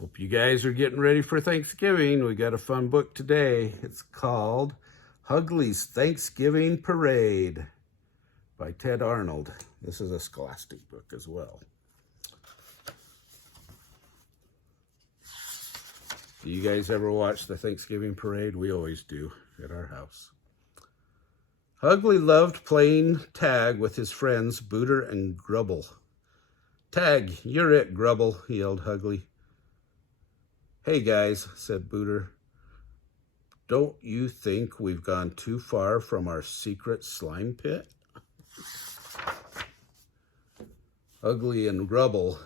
Hope you guys are getting ready for Thanksgiving. We got a fun book today. It's called Hugley's Thanksgiving Parade by Tedd Arnold. This is a scholastic book as well. Do you guys ever watch the Thanksgiving parade? We always do at our house. Hugley loved playing tag with his friends Booter and Grubble. "Tag, you're it, Grubble," yelled Hugley. "Hey guys," said Booter, "don't you think we've gone too far from our secret slime pit?" Hugley and Grubble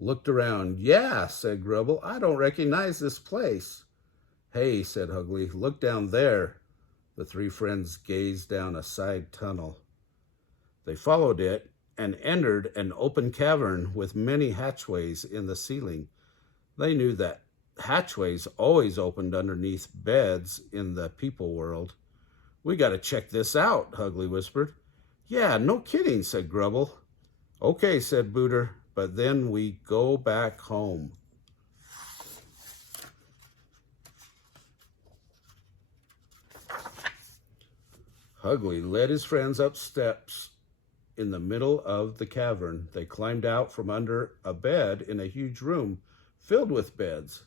looked around. "Yeah," said Grubble, "I don't recognize this place." "Hey," said Hugley, "look down there." The three friends gazed down a side tunnel. They followed it and entered an open cavern with many hatchways in the ceiling. They knew that hatchways always opened underneath beds in the people world. "We got to check this out," Hugley whispered. "Yeah, no kidding," said Grubble. "Okay," said Booter, "but then we go back home." Hugley led his friends up steps in the middle of the cavern. They climbed out from under a bed in a huge room filled with beds.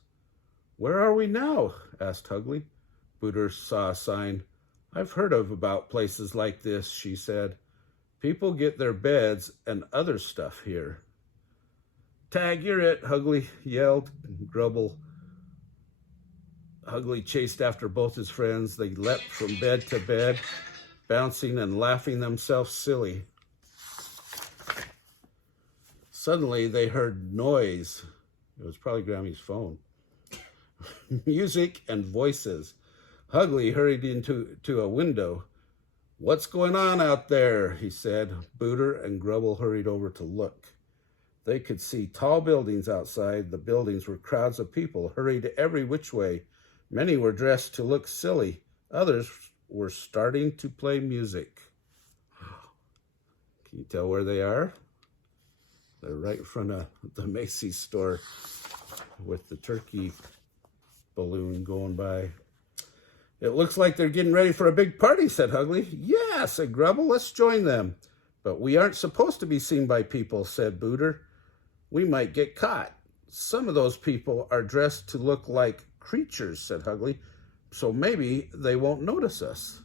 "Where are we now?" asked Hugley. Booter saw a sign. "I've heard about places like this," she said. "People get their beds and other stuff here." "Tag, you're it," Hugley yelled. Hugley chased after both his friends. They leapt from bed to bed, bouncing and laughing themselves silly. Suddenly they heard noise. It was probably Grammy's phone. Music and voices. Hugley hurried into a window. "What's going on out there?" he said. Booter and Grubble hurried over to look. They could see tall buildings outside. The buildings were crowds of people, hurried every which way. Many were dressed to look silly. Others were starting to play music. Can you tell where they are? They're right in front of the Macy's store with the turkey balloon going by. "It looks like they're getting ready for a big party," said Hugley. "Yeah," said Grubble, "let's join them." "But we aren't supposed to be seen by people," said Booter. "We might get caught." "Some of those people are dressed to look like creatures," said Hugley, "so maybe they won't notice us."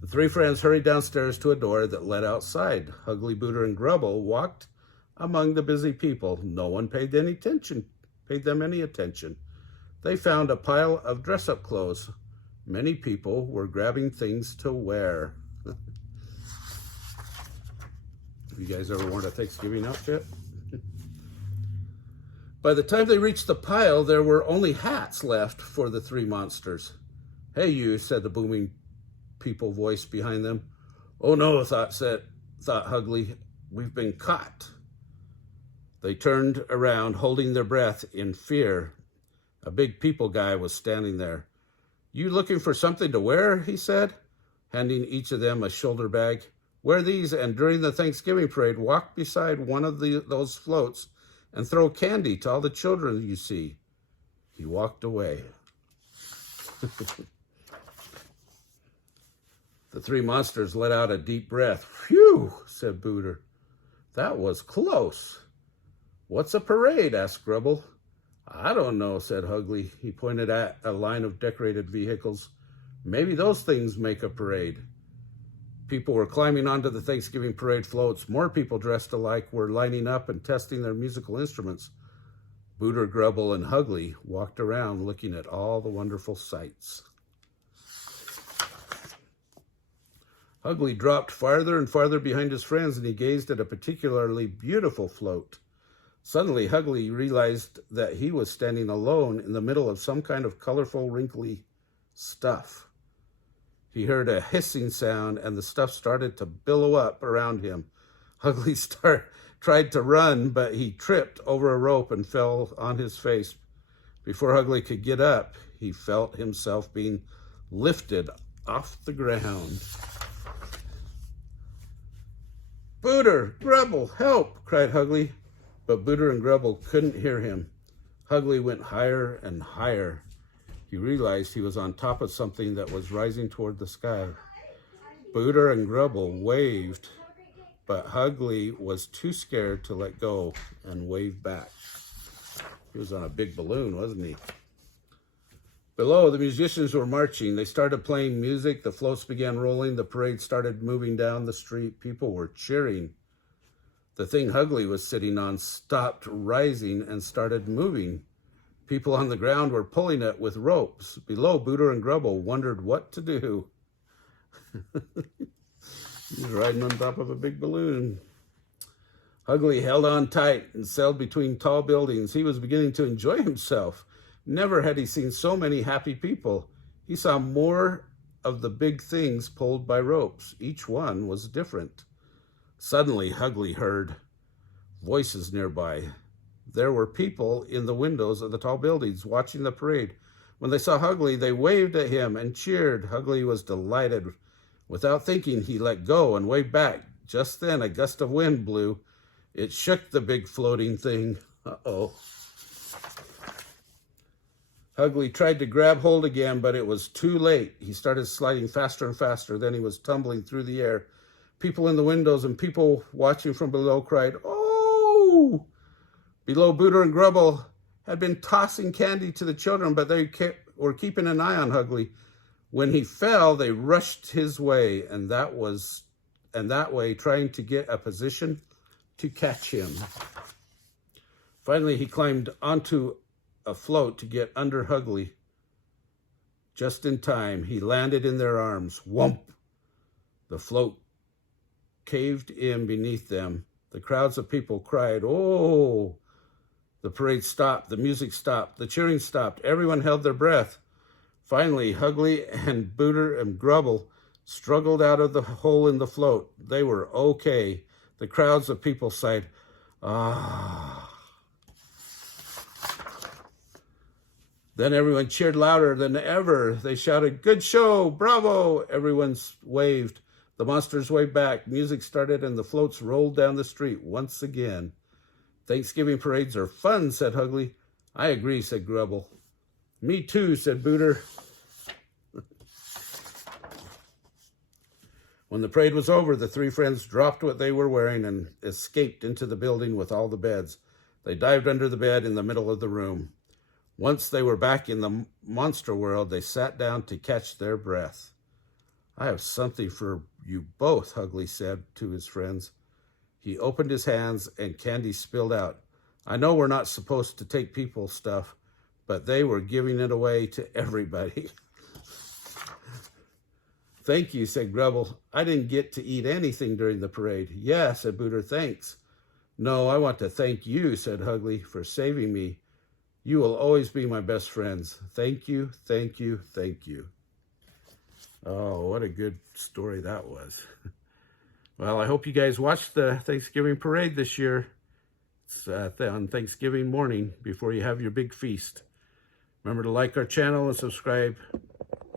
The three friends hurried downstairs to a door that led outside. Hugley, Booter, and Grubble walked among the busy people. No one paid them any attention. They found a pile of dress-up clothes. Many people were grabbing things to wear. Have you guys ever worn a Thanksgiving outfit? By the time they reached the pile, there were only hats left for the three monsters. "Hey, you," said the booming people voice behind them. "Oh no," thought Hugley, "we've been caught." They turned around, holding their breath in fear. A big people guy was standing there. "You looking for something to wear?" he said, handing each of them a shoulder bag. "Wear these, and during the Thanksgiving parade, walk beside one of those floats and throw candy to all the children you see." He walked away. The three monsters let out a deep breath. "Phew," said Booter. "That was close." "What's a parade?" asked Grubble. "I don't know," said Hugley. He pointed at a line of decorated vehicles. "Maybe those things make a parade." People were climbing onto the Thanksgiving parade floats. More people dressed alike were lining up and testing their musical instruments. Booter, Grubble, and Hugley walked around looking at all the wonderful sights. Hugley dropped farther and farther behind his friends, and he gazed at a particularly beautiful float. Suddenly, Hugley realized that he was standing alone in the middle of some kind of colorful, wrinkly stuff. He heard a hissing sound, and the stuff started to billow up around him. Hugley tried to run, but he tripped over a rope and fell on his face. Before Hugley could get up, he felt himself being lifted off the ground. "Booter, Grubble, help!" cried Hugley, but Booter and Grubble couldn't hear him. Hugley went higher and higher. He realized he was on top of something that was rising toward the sky. Booter and Grubble waved, but Hugley was too scared to let go and wave back. He was on a big balloon, wasn't he? Below, the musicians were marching. They started playing music. The floats began rolling. The parade started moving down the street. People were cheering. The thing Hugley was sitting on stopped rising and started moving. People on the ground were pulling it with ropes. Below, Booter and Grubble wondered what to do. He's riding on top of a big balloon. Hugley held on tight and sailed between tall buildings. He was beginning to enjoy himself. Never had he seen so many happy people. He saw more of the big things pulled by ropes. Each one was different. Suddenly, Hugley heard voices nearby. There were people in the windows of the tall buildings watching the parade. When they saw Hugley, they waved at him and cheered. Hugley was delighted. Without thinking, he let go and waved back. Just then, a gust of wind blew. It shook the big floating thing. Uh-oh. Hugley tried to grab hold again, but it was too late. He started sliding faster and faster. Then he was tumbling through the air. People in the windows and people watching from below cried, "Oh!" Below, Booter and Grubble had been tossing candy to the children, but they were keeping an eye on Hugley. When he fell, they rushed his way, and that way trying to get a position to catch him. Finally, he climbed onto a float to get under Hugley. Just in time, he landed in their arms. Whomp! The float caved in beneath them. The crowds of people cried, "Oh!" The parade stopped. The music stopped. The cheering stopped. Everyone held their breath. Finally, Hugley and Booter and Grubble struggled out of the hole in the float. They were okay. The crowds of people sighed, "Ah." Then everyone cheered louder than ever. They shouted, "Good show! Bravo!" Everyone waved. The monsters waved back. Music started and the floats rolled down the street once again. "Thanksgiving parades are fun," said Hugley. "I agree," said Grubble. "Me too," said Booter. When the parade was over, the three friends dropped what they were wearing and escaped into the building with all the beds. They dived under the bed in the middle of the room. Once they were back in the monster world, they sat down to catch their breath. "I have something for you both," Hugley said to his friends. He opened his hands and candy spilled out. "I know we're not supposed to take people's stuff, but they were giving it away to everybody." "Thank you," said Grubble. "I didn't get to eat anything during the parade." "Yeah," said Booter, "thanks." "No, I want to thank you," said Hugley, "for saving me. You will always be my best friends. Thank you, thank you, thank you." Oh, what a good story that was. Well, I hope you guys watched the Thanksgiving parade this year. It's on Thanksgiving morning before you have your big feast. Remember to like our channel and subscribe.